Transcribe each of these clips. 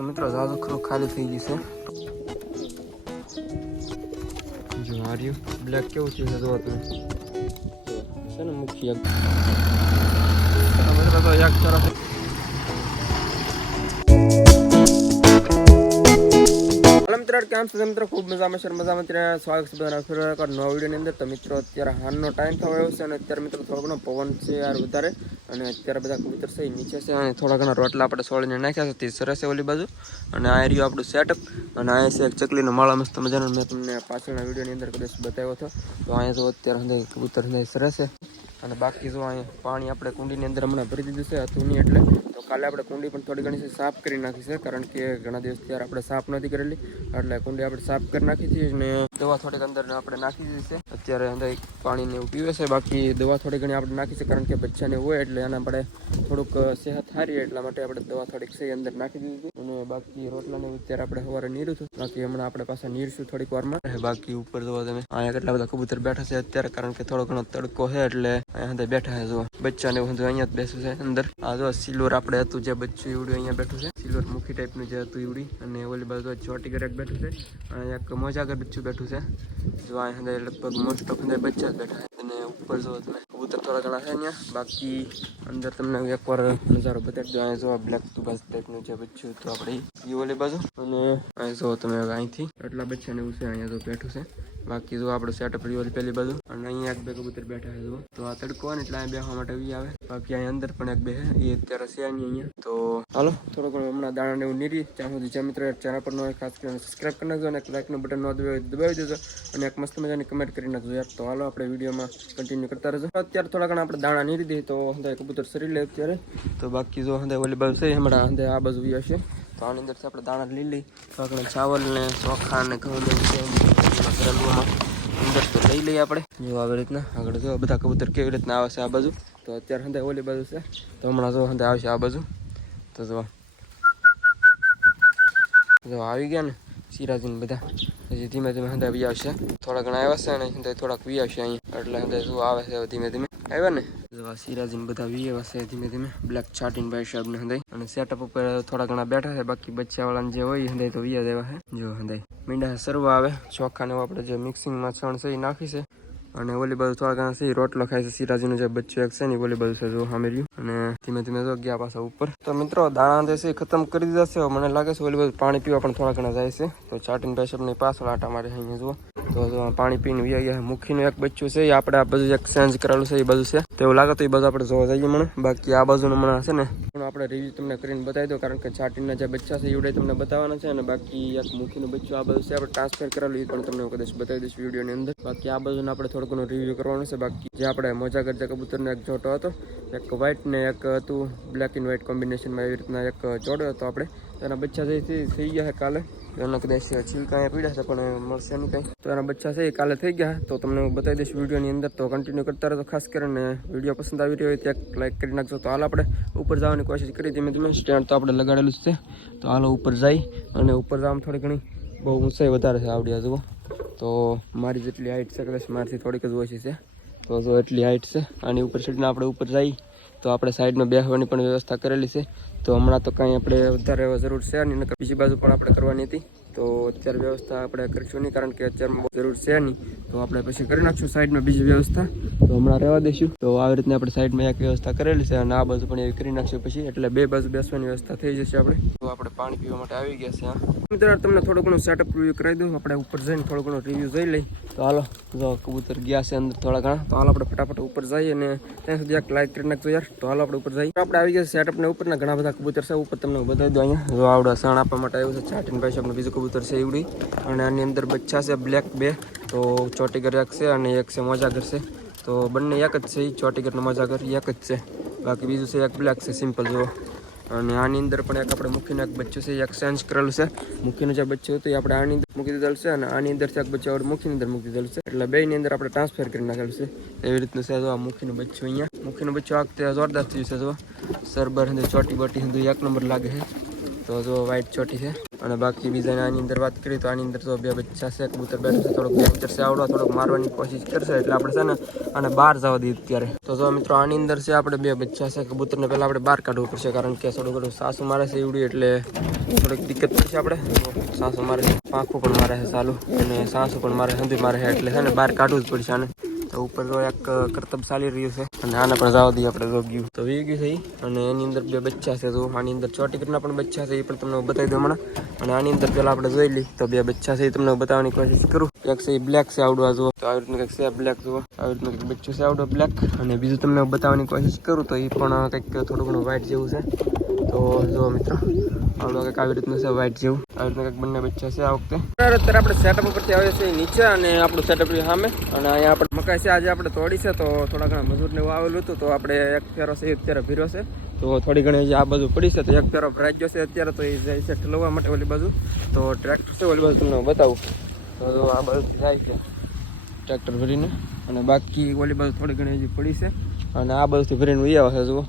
તો મિત્રો જાજો ખરું ખાલી થઈ ગઈ છે. જો આ રહ્યું. બ્લેક કેવું છે જોવો તમે? છે ને મુખ્ય. એક તરફ મિત્રો, કેમ છો? મિત્રો ખૂબ મજામાં છે મજામાં. અત્યારે સ્વાગત છે બધાના. ફેર એક નવા વિડીયોની અંદર. તો મિત્રો, અત્યારે હાલનો ટાઈમ થયો આવ્યો છે અને અત્યારે મિત્રો થોડો ઘણો પવન છે યાર વધારે. અને અત્યારે બધા કબૂતર છે એ નીચે છે અને થોડા ઘણા રોટલા આપણે સોળીને નાખ્યા છે. તે સરસ છે ઓલી બાજુ. અને આ રહ્યું આપણું સેટઅપ અને આ છે એક ચકલીનો માળા. મસ્ત મજાનો. મેં તમને પાછળના વિડીયોની અંદર કદાચ બતાવ્યો હતો. તો અહીંયા જો અત્યારે અંદર કબૂતર સરસ છે. અને બાકી જો અહીંયા પાણી આપણે કુંડીની અંદર હમણાં ભરી દીધું છે. હતું નહીં એટલે. કાલે આપણે કુંડી પણ થોડી ઘણી સાફ કરી નાખી છે, કારણ કે ઘણા દિવસ ત્યારે આપણે સાફ નથી કરેલી. એટલે કુંડી આપણે સાફ કરી નાખી છીએ અને દવા થોડીક અંદર આપણે નાખી દીધી છે. અત્યારે અંદર પાણીને એવું પીવે છે, બાકી દવા થોડી ઘણી આપણે નાખી છે, કારણ કે બચ્ચાને હોય એટલે એના આપણે થોડુંક સેહત સારી એટલા માટે આપણે દવા થોડીક છે અંદર નાખી દીધી અને બાકી રોટલાને અત્યારે આપણે સવારે નીરું છું બાકી હમણાં આપણે પાછા નીરશું થોડીક વારમાં. બાકી ઉપર જોવા તમે, અહીંયા કેટલા બધા કબૂતર બેઠા છે અત્યારે, કારણ કે થોડો ઘણો તડકો છે એટલે અહીંયા બેઠા છે, જો બચ્ચાને હું અહીંયા જ બેસું છે અંદર. આ જો સિલ્વર આપણે હતું જે બચ્ચું એવડું અહીંયા બેઠું છે, સિલ્વર મુખી ટાઈપનું જે એવડી અને ઓલી બાજુ ચોટી ગરેક બેઠું છે, અને એક મોજાગર બચ્ચું બેઠું છે. જો અહીંયા લગભગ મોસ્ટ ઓફ અંદર બચ્ચા બેઠા છે. અને ઉપર જો તમે કબૂતર થોડા ઘણા છે અહીંયા, બાકી અંદર તમને એકવાર નજારો બતાવી દો અહીંયા જો બ્લેક ટુબાસ ટાઈપનું જે બચ્ચું હતું આપણે, એ ઓલી બાજુ. અને અહીંયા જો તમે અહીંથી એટલા બચ્ચાને એવું છે, અહીંયા જો બેઠું છે. બાકી જો આપણે સેટઅપ રહ્યું પેલી બાજુ. અને અહીંયા એક બે કબૂતર બેઠા છે તો આ તડકો ને એટલે અહીંયા બેસવા માટે વી આવે. બાકી અહીંયા અંદર પણ એક બે એ અત્યારે છે અહીંયા તો હાલો થોડો ઘણો હમણાં દાણા ને એવું નીરી. ત્યાં સુધી જે મિત્રો ચેનલ પર ન ખાસ કરીને સબસ્ક્રાઈબ કરી નાખજો અને એક લાઈકનું બટન ન દબાવી દબાવી દેજો. અને એક મસ્ત મજાની કમેન્ટ કરી નાખજો યાર. તો હાલો, આપણે વિડીયોમાં કન્ટિન્યુ કરતા રહેજો. અત્યારે થોડા ઘણા આપણે દાણા નીરી દઈએ તો હંધાય કબૂતર સરી લે અત્યારે. તો બાકી જો હંધાય ઓલી બાજુ છે, હમણાં હંધાય આ બાજુ હશે. તો આની અંદરથી આપણે દાણા લઈ થોડા ઘણા ચાવલ ને ચોખા ને ઘઉં ને અંદર તો લઈ લઈએ આપણે જો આવી રીતના આગળ જો બધા કબૂતર કેવી રીતના આવે છે આ બાજુ. તો અત્યારે હંધાય ઓલી બાજુ છે. તો હમણાં જો હંધાય આવશે આ બાજુ. તો જો. જો આવી ગયા ને સિરાજીને બધા. પછી ધીમે ધીમે હંધાય વી આવશે. થોડા ઘણા આવ્યા છે અને હંધાય થોડાક વી આવશે અહીંયા. એટલે હંધાય શું આવે છે ધીમે ધીમે. આવ્યા ને? જો આ સિરાજીને બધા વી વાસે ધીમે ધીમે. બ્લેક છાટીન ભાઈ સાહેબને હંધાય અને સેટઅપ ઉપર થોડા ઘણા બેઠા છે, બાકી બચ્ચાવાળાને જે હોય હંધાય તો વીયા દેવા છે. જો હંધાય મીંડા સરવા આવે. ચોખાને ને આપણે જે મિક્સિંગમાં છણ છે એ નાખી છે. અને ઓલી બાજુ થોડા ઘણા છે. રોટલો ખાય છે સિરાજીનું જે બચ્ચું એક છે ને ઓલી બાજુ છે જો સામે રહ્યું અને ધીમે ધીમે જો ગયા પાછા ઉપર. તો મિત્રો, દાણા જે છે ખતમ કરી દીધા છે. મને લાગે છે ઓલી બાજુ પાણી પીવા પણ થોડા ઘણા જાય છે. તો ચાટીન ભાઈ પાછળ આટા મારે અહીંયા જુઓ. તો જો પાણી પીને વ્યા ગયા મુખીનું એક બચ્ચું છે. એ આપણે આ બધું એક ચેન્જ કરેલું છે, એ બધું છે. તેવું લાગે તો એ બધું આપણે જોવા જઈએ મને બાકી આ બાજુનું હમણાં છે ને. પણ આપણે રિવ્યુ તમને કરીને બતાવી દો કારણ કે ચાટીના જે બચ્ચા છે એવડે તમને બતાવવાના છે. અને બાકી એક મુખીનું બચ્ચું આ બધું છે. આપણે ટ્રાન્સફર કરેલું, એ પણ તમને કદાચ બતાવી દઈશ વિડીયોની અંદર. બાકી આ બાજુને આપણે થોડું ઘણું રિવ્યુ કરવાનું છે. બાકી જે આપણે મોજા કરતા કબૂતરનો એક જોટો હતો, એક વ્હાઇટ ને એક હતું બ્લેક એન્ડ વ્હાઇટ કોમ્બિનેશનમાં એવી રીતના એક જોડો હતો આપણે. એના બચ્ચા જે થઈ ગયા કાલે. એનો કદાચ છીલકા અહીંયા પીડ્યા છે, પણ મળશે નહીં કંઈ. તો એના બચ્ચા છે એ કાલે થઈ ગયા તો તમને હું બતાવી દઈશ વિડીયોની અંદર. તો કન્ટિન્યુ કરતા રહો ખાસ કરીને વીડિયો પસંદ આવી રહ્યો હોય ત્યાં લાઈક કરી નાખજો. તો હાલ આપણે ઉપર જવાની કોશિશ કરી. ધીમે ધીમે સ્ટેન્ડ તો આપણે લગાડેલું છે. તો હાલો ઉપર જઈ અને ઉપર જવામાં થોડી ઘણી બહુ ઊંચાઈ વધારે છે આવડ્યા જુઓ તો મારી જેટલી હાઇટ છે, કદાચ મારથી થોડીક જ ઓછી છે. તો જો એટલી હાઇટ છે, આની ઉપર સીટને આપણે ઉપર જઈ તો આપણે સાઈડમાં બેસવાની પણ વ્યવસ્થા કરેલી છે. તો હમણાં તો કાંઈ આપણે વધારે જરૂર છે અને બીજી બાજુ પણ આપણે કરવાની હતી. તો અત્યારે વ્યવસ્થા આપણે કરીશું નહીં, કારણ કે અત્યારે બહુ જરૂર છે નહીં. તો આપણે પછી કરી નાખશું સાઈડમાં બીજી વ્યવસ્થા. તો હમણાં રહેવા દઈશું. તો આવી રીતના આપણે સાઈડમાં એક વ્યવસ્થા કરેલી છે અને આ બાજુ પણ એવી કરી નાખશું પછી. એટલે બે બાજુ બેસવાની વ્યવસ્થા થઈ જશે આપણે. તો આપણે પાણી પીવા માટે આવી ગયા છે મિત્રો તમને થોડું ઘણું સેટઅપ રિવ્યુ કરાવી દઉં. આપણે ઉપર જઈને થોડું ઘણું રિવ્યૂ જોઈ લઈ તો હાલો, જો કબૂતર ગયા છે અંદર થોડા ઘણા. તો હાલ, આપણે ફટાફટ ઉપર જઈએ અને ત્યાં સુધી એક લાઈક કરી નાખજો યાર. તો હાલ, આપણે ઉપર જઈએ. આપણે આવી ગયા સેટઅપ ને ઉપરના ઘણા બધા કબૂતર છે ઉપર તમને બતાવી દો અહીંયા. જો આવડા સણ આપવા માટે આવ્યું છે ચાટીન ભાઈ આપણે બીજું કબૂતર છે એવડી. અને આની અંદર બચ્ચા છે બ્લેક બે. તો ચોટીગર એક છે અને એક છે મોજાગર છે. તો બંને એક જ છે એ ચોટીગર ને મોજાગર એક જ છે. બાકી બીજું છે એક બ્લેક છે સિમ્પલ જુઓ અને આની અંદર પણ એક આપણે મૂકીને એક બચ્ચું છે, એક એક્સચેન્જ કરેલું છે. મૂકીનું જે બચ્ચું હતું એ આપણે આની અંદર મૂકી દીધેલું છે અને આની અંદર એક બચ્ચું આપણે મૂકીની અંદર મૂકી દીધેલું છે. એટલે બેની અંદર આપણે ટ્રાન્સફર કરી નાખેલું છે. એવી રીતનું છે જો આ મૂકીનું બચ્ચું અહીંયા. મૂકીનું બચ્ચું આ વખતે જોરદાર થયું છે જો. સરબર ચોટી બોટી હંદુ એક નંબર લાગે છે. તો જો વ્હાઈટ ચોટી છે. અને બાકી બીજાને આની અંદર વાત કરીએ તો આની અંદર તો બે બચ્ચા છે, કબૂતર બેઠું છે, થોડોક બે છે આવડો, થોડોક મારવાની કોશિશ કરશે એટલે આપણે છે ને અને બહાર જવા દઈએ અત્યારે. તો જો મિત્રો આની અંદર છે આપણે બે બચ્ચા છે, કબૂતરને પહેલાં આપણે બહાર કાઢવું પડશે કારણ કે થોડું ઘણું સાસુ મારે છે એવડી એટલે થોડીક દિક્કત પડશે આપણે. સાસુ મારે પાંખું પણ મારે છે ચાલુ અને સાસુ પણ મારે હંધી મારે છે એટલે છે ને બહાર કાઢવું જ પડશે આને. તો ઉપર તો એક કરતબ ચાલી રહ્યું છે. અને આને પણ જવા દઈએ આપણે રોગ્યું. તો વી ગયું છે અને એની અંદર બે બચ્ચા છે તો આની અંદર ચોટી કરના પણ બચ્ચા છે એ પણ તમને બતાવી દઉં હમણાં. અને આની અંદર પેલા આપણે જોઈ લઈ તો બે બચ્ચા છે એ તમને બતાવવાની કોશિશ કરું. ક્યાંક છે એ બ્લેક છે આવડવા જુઓ. તો આવી રીતનું કંઈક છે બ્લેક જુઓ. આવી રીતનું કંઈક બચ્ચું છે આવડો બ્લેક અને બીજું તમને બતાવવાની કોશિશ કરું તો એ પણ કંઈક થોડું ઘણું વ્હાઇટ જેવું છે. તો જો મિત્રો આવડું કંઈક આવી રીતનું છે વ્હાઇટ જેવું. આવી રીતના કંઈક બંને બચ્ચા છે આ વખતે. અત્યારે આપણે સેટઅપ ઉપરથી આવીએ છીએ નીચે અને આપણું સેટઅપ સામે. અને અહીંયા આપણે મકાઈ છે, આજે આપણે તોડી છે, તો થોડા ઘણા મજૂરને એવું આવેલું હતું, તો આપણે એક ફેરો છે, એ અત્યારે ભીરો છે. તો થોડી ઘણી જે આ બાજુ પડી છે, તો એક ફેરો રાજ્યો છે અત્યારે, તો એ જાય છે ઠલવવા માટે ઓલી બાજુ. તો ટ્રેક્ટર છે, ઓલી બાજુ તમને બતાવું. તો આ બાજુ જાય છે ટ્રેક્ટર ભરીને. અને બાકી ઓલી બાજુ થોડી ઘણી હજી પડી છે. અને આ બાજુથી ભરીને ઉઈ આવે જુઓ.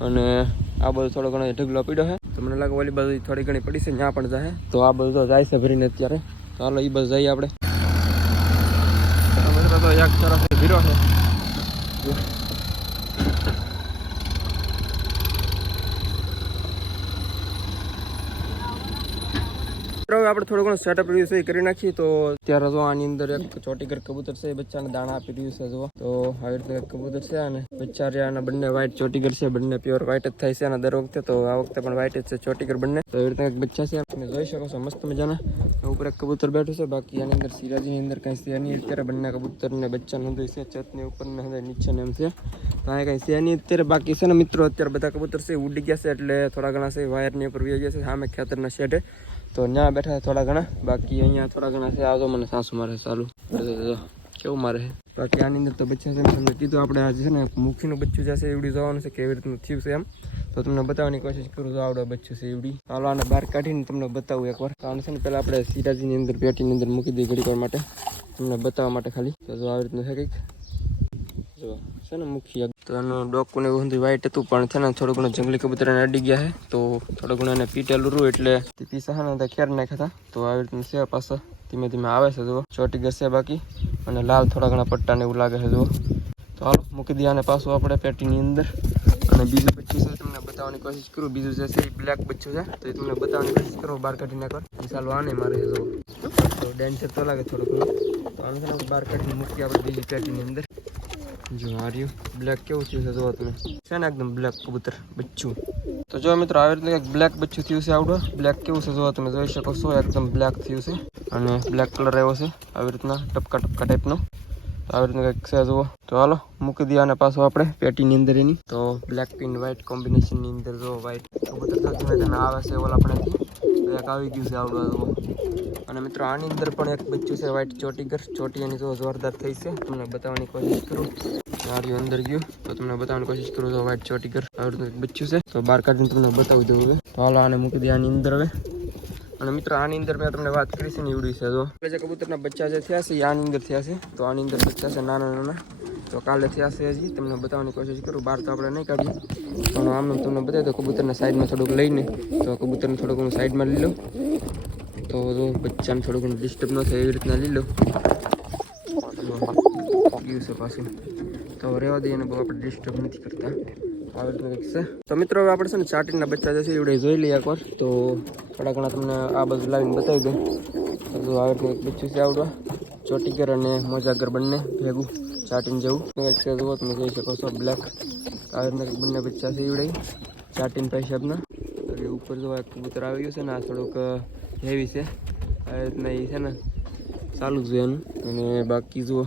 અને આ બધું થોડો ઘણો ઢગલો પીડ્યો છે તો મને લાગે ઓલી બાજુ થોડી ઘણી પડી છે ત્યાં પણ જાય તો આ બધું તો જાય છે ભરીને અત્યારે. હાલો એ બસ જઈએ આપણે. એક તરફ ભીરો છે. હવે આપણે થોડું ઘણું સેટઅપ રહ્યું છે એ કરી નાખીએ. તો અત્યારે જો આની અંદર એક ચોટીગર કબૂતર છે, એ બચ્ચાને દાણા આપી રહ્યું છે જો. તો આવી રીતે કબૂતર છે અને બચ્ચા રહ્યા બંને વ્હાઈટ ચોટીગર છે, બંને પ્યોર વ્હાઈટ જ થાય છે અને દર વખતે. તો આ વખતે પણ વ્હાઈટ જ છે ચોટીગર બંને. તો એવી રીતે એક બચ્ચા છે, તમે જોઈ શકો છો મસ્ત મજાના. ઉપર એક કબૂતર બેઠું છે, બાકી આની અંદર સિરાજીની અંદર કંઈ છે નહીં અત્યારે. બંને કબૂતર ને બચ્ચા નોંધાય છે, છતની ઉપર ને નીચે ને એમ છે. આ કંઈ છે નહીં અત્યારે. બાકી છે ને મિત્રો, અત્યારે બધા કબૂતર છે ઉડી ગયા છે એટલે થોડા ઘણા છે, વાયરની ઉપર વી ગયા છે, સામે ખેતરના શેઢે. તો ત્યાં બેઠા થોડા ઘણા. બાકી અહીંયા થોડા ઘણા છે. આવતો મને સાસુ મારે ચાલુ. કેવું મારે? બાકી આની અંદર તો બચ્ચા છે તમને કીધું આપણે આજે છે ને મુખીનું બચ્ચું જશે એવડી જોવાનું છે, કેવી રીતનું થયું છે એમ. તો તમને બતાવવાની કોશિશ કરું તો આવડે બચ્ચું છે એવડી. ચાલો આને બહાર કાઢીને તમને બતાવું એકવાર. કારણ છે ને પહેલાં આપણે સીરાજીની અંદર પેટીની અંદર મૂકી દઈએ ઘડીકવાર માટે. તમને બતાવવા માટે ખાલી. તો આવી રીતનું છે કંઈક. જો છે ને મુખ્ય તો એનું ડોકુને એવું બધું વ્હાઈટ હતું, પણ છે ને થોડું ઘણું જંગલી કબૂતર એને અડી ગયા છે, તો થોડું ઘણું એને પીટેલું રૂ એટલે તે પીસા ને ને ખેર નાખ્યા હતા. તો આવી રીતના છે પાછા ધીમે ધીમે આવે છે, જુઓ. ચોટી ગશે બાકી, અને લાલ થોડા ઘણા પટ્ટા ને એવું લાગે છે, જુઓ. તો હાલો, મૂકી દઈએ અને પાછું આપણે પેટીની અંદર. અને બીજું બચ્ચું છે, તમને બતાવવાની કોશિશ કરું. બીજું જે છે એ બ્લેક બચ્ચું છે, તો એ તમને બતાવવાની કોશિશ કરો. બહાર કાઢી નાખો. ચાલો આને મારે જુઓ. તો ડેન્સર તો લાગે થોડું ઘણું. તો આમ છે ને બહાર કાઢીને મૂકી આપણે બીજી પેટીની અંદર. જો આ રહ્યું બ્લેક કેવું થયું છે જોવો તમે. છે ને એકદમ બ્લેક કબૂતર, બચ્ચું. તો જો મિત્રો આવી રીતે એક બ્લેક બચ્ચું થયું છે આવડો. બ્લેક કેવું છે જોવો તમે જોઈ શકો છો, એકદમ બ્લેક થયું છે. અને બ્લેક કલર આવ્યો છે, આવી રીતના ટપકા ટપકા ટાઈપનો આવી રીતના કંઈક તો હાલો, મૂકી દઈએ અને પાછો આપણે પેટીની અંદર એની તો બ્લેક પિન વ્હાઇટ કોમ્બિનેશનની અંદર જો વ્હાઇટ કબૂતર આવે છે ઓલા આપણેથી. એક આવી ગયું છે આવડું અને મિત્રો, આની અંદર પણ એક બચ્ચું છે વ્હાઇટ ચોટીગર. ચોટી એની જો જોરદાર થઈ છે. તમને બતાવવાની કોશિશ કરું. આર્યું અંદર ગયું. તો તમને બતાવવાની કોશિશ કરું તો વ્હાઈટ ચોટીગર. રીતનું એક બચ્ચું છે. તો બહાર કાઢીને તમને બતાવી દઉં હવે. તો હાલો, આને મૂકી દે આની અંદર હવે. અને મિત્રો, આની અંદર મેં તમને વાત કરી છે નીવડી છે તો કબૂતરના બચ્ચા જે થયા છે આની અંદર થયા છે. તો આની અંદર બચ્ચા છે નાના નાના તો કાલે થયા છે હજી. તમને બતાવવાની કોશિશ કરું. બહાર તો આપણે નહીં કાઢીએ. પણ આમ તમને બતાવી દો કબૂતરના સાઈડમાં થોડુંક લઈને તો કબૂતરને થોડુંક હું સાઈડમાં લઈ લઉં. તો બચ્ચાને થોડુંક ઘણું ડિસ્ટર્બ ન થાય એવી રીતના લઈ લો ગયું છે પાછું. તો રહેવા દઈએ ને બહુ આપણે ડિસ્ટર્બ નથી કરતા. આવી રીતનું કંઈક છે. તો મિત્રો, હવે આપણે છે ને ચાટીના બચ્ચા જે છે એવડે જોઈ લઈએ એકવાર. તો થોડા ઘણા તમને આ બાજુ લાવીને બતાવી દઉં આવી રીતનું બચ્ચું છે આવડવા. ચોટીગર અને મોજાગર બંને ભેગું ચાટીને જેવું. એક જુઓ તમે જોઈ શકો છો બ્લેક કાળના બંને બચ્ચા એવડે ચાટીન પૈસાબના એટલે ઉપર જોવા એક કબૂતર આવી ગયું છે ને, આ થોડુંક હેવી છે. આવી રીતના એ છે ને, ચાલુ જ એનું. અને બાકી જુઓ,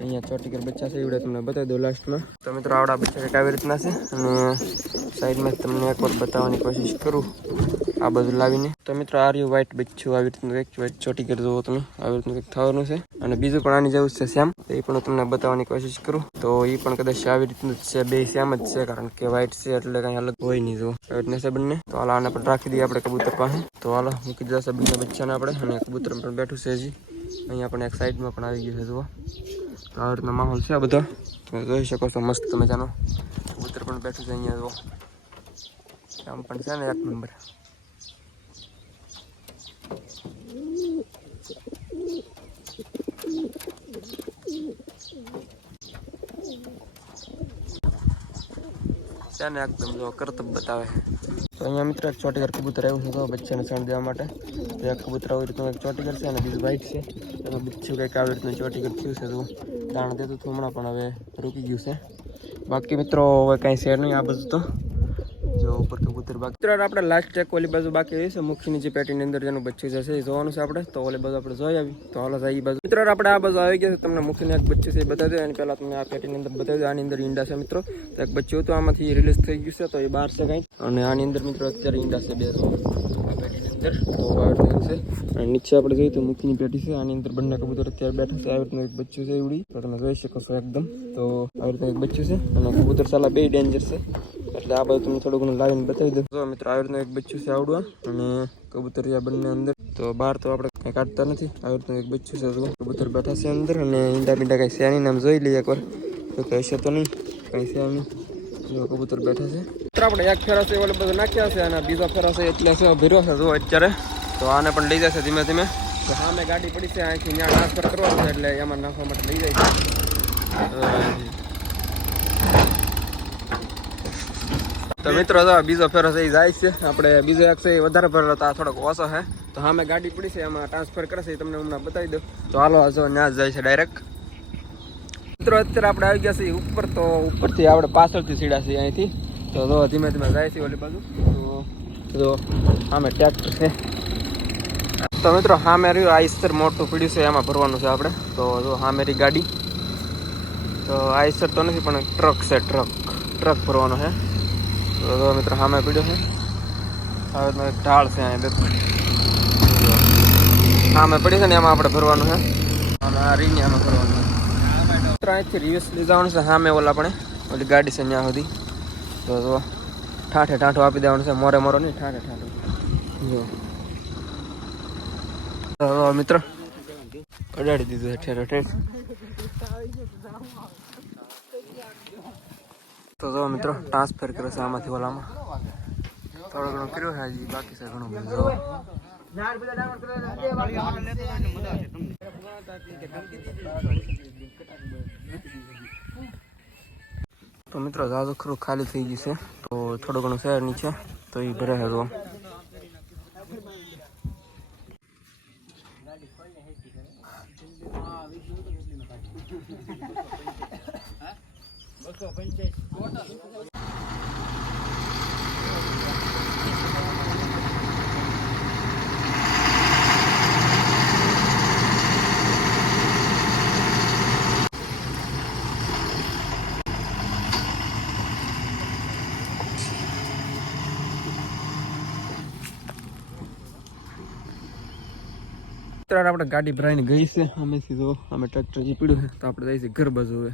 અહીંયા ચોટીકર બચ્ચા છે એવડે તમને બતાવી દઉં લાસ્ટમાં તો મિત્રો, આવડા બચ્ચા કંઈક આવી રીતના છે. અને સાઈડમાં તમને એકવાર બતાવવાની કોશિશ કરું. આ બધું લાવીને. તો મિત્રો, આ રહ્યું વ્હાઈટ બચ્ચું આવી રીતનું કંઈક વ્હાઈટ ચોટીકર જુઓ તમે. આવી રીતનું કંઈક થવાનું છે. અને બીજું પણ આની જેવું છે, શ્યામ. એ પણ તમને બતાવવાની કોશિશ કરું. તો એ પણ કદાચ આવી રીતનું જ છે. બે શ્યામ જ છે, કારણ કે વ્હાઈટ છે એટલે કંઈ અલગ હોય નહીં જુઓ આવી રીતના છે બંને. તો હાલ, આને પણ રાખી દઈએ આપણે કબૂતર પાસે. તો હાલો, મૂકી દીધા છે બંને બચ્ચાને આપણે. અને કબૂતર પણ બેઠું છે હજી. અહીંયા પણ એક સાઈડમાં પણ આવી ગયું છે, જુઓ. તો આવી રીતનો માહોલ છે આ બધો. તમે જોઈ શકો છો, મસ્ત મજાનો. કબૂતર પણ બેઠું છે અહીંયા, જુઓ. આમ પણ છે ને, એક નંબર છે ને એકદમ જો કરતબ બતાવે. અહીંયા મિત્ર એક ચોટીગર કબૂતર આવ્યું છે તો બચ્ચાને છણ દેવા માટે. એક કબૂતર આવી રીતનું એક ચોટીગર છે અને બીજું બાઈક છે. અને બચ્ચું કંઈક આવી રીતનું ચોટીગર થયું છે તો દાણ દેતું હતું હમણાં, પણ હવે રૂકી ગયું છે. બાકી મિત્રો, હવે કાંઈ શેર નહીં આ બધું તો. જો ઉપર કબૂતર બાકી. ત્રણ આપણે લાસ્ટ ચેક ઓલી બાજુ બાકી રહી છે. મુખીની જે પેટીની અંદર જેનું બચ્ચું જશે એ જોવાનું છે આપણે. તો ઓલી બાજુ આપણે જોઈ આવી. તો હાલો જાય એ બાજુ. મિત્રો આપણે આ બાજુ આવી ગયા છે. તમને મુખીને એક બચ્ચું છે એ બતાવી દો એની પહેલાં તમને આ પેટીની અંદર બતાવી દો આની અંદર ઈંડા છે મિત્રો. તો એક બચ્ચું હતું, આમાંથી રિલીઝ થઈ ગયું છે. તો એ બહાર છે કંઈક અને આની અંદર મિત્રો અત્યારે ઈંડા છે બે છે નીચે આપણે જોઈએ તો મુખીની પેટી છે. આની અંદર બંને કબૂતર અત્યારે બેઠા છે. આવી રીતનું એક બચ્ચું છે એવડી. તો તમે જોઈ શકો છો એકદમ. તો આવી રીતનું એક બચ્ચું છે. અને કબૂતર સાલા બે ડેન્જર છે. એટલે આ બધું તમને થોડું ઘણું લાવીને બતાવી દઉં. જો મિત્રો આવી એક બચ્ચું છે આવડવા અને કબૂતર રહ્યા બંને અંદર. તો બહાર તો આપણે કંઈ કાઢતા નથી. આવી રીતનું એક બચ્ચું છે કબૂતર બેઠા છે અંદર અને ઈંડા બીંડા કંઈ શ્યાની નામ જોઈ લઈએ એકવાર. તો કંઈ છે તો નહીં. કંઈ છે નહીં. કબૂતર બેઠા છે. મિત્રો, આપણે એક ફેરા છે, ઓલે બધું નાખ્યા છે અને બીજો ફેરા છે એટલે છે ભીરો છે જો અત્યારે. તો આને પણ લઈ જશે ધીમે ધીમે. સામે ગાડી પડી છે, અહીંથી ત્યાં ટ્રાન્સફર કરવાનું છે એટલે એમાં નાખવા માટે લઈ જાય છે. તો મિત્રો તો બીજો ફેરો છે, એ જાય છે. આપણે બીજો એક છે, એ વધારે ફેરો તો આ થોડોક ઓછો છે. તો સામે ગાડી પડી છે, એમાં ટ્રાન્સફર કરશે તમને હમણાં બતાવી દઉં. તો હાલો હજો ત્યાં જાય છે ડાયરેક્ટ મિત્રો, અત્યારે આપણે આવી ગયા છીએ ઉપર, તો ઉપરથી આપણે પાછળથી સીડા છીએ અહીંથી. તો જો, ધીમે ધીમે જાય છે ઓલી બાજુ. તો જો, સામે ટ્રેક્ટર છે. તો મિત્રો, સામે રહ્યું આઈસર મોટું પીડ્યું છે, એમાં ભરવાનું છે આપણે. તો જો સામેરી ગાડી. તો આઈસર તો નથી, પણ ટ્રક છે ટ્રક ટ્રક ભરવાનો છે. તો મિત્રો સામે પીડ્યો છે. હવે એક ઢાળ છે અહીં દેખો સામે પડી છે ને એમાં આપણે ભરવાનું છે. અને આ રીને આમાં ભરવાનું છે. અહીંથી રિવર્સ લઈ જવાનું છે સામે ઓલા આપણે. ઓલી ગાડી છે ત્યાં સુધી. તો જો, ઠાઠે ઠાઠો આપી દેવાનું છે. મોરે મોરો નહીં, ઠાઠે ઠાઠો. જો. મિત્રો અડાડી દીધું છે ઠેર ઠેર. તો જો મિત્રો ટ્રાન્સફર કર્યો છે આમાંથી ઓલામાં. થોડો ઘણો કર્યો છે હજી, બાકી છે ઘણું બધું. તો મિત્રો જાજો ખરું ખાલી થઈ ગયું છે, તો થોડું ઘણું શહેર નીચે, તો એ ભરે છે અત્યારે આપણે ગાડી ભરાઈને ગઈ છે. અમે સીધો અમે ટ્રેક્ટર જે પીડ્યું તો આપણે જઈશું ઘર બાજુ હવે.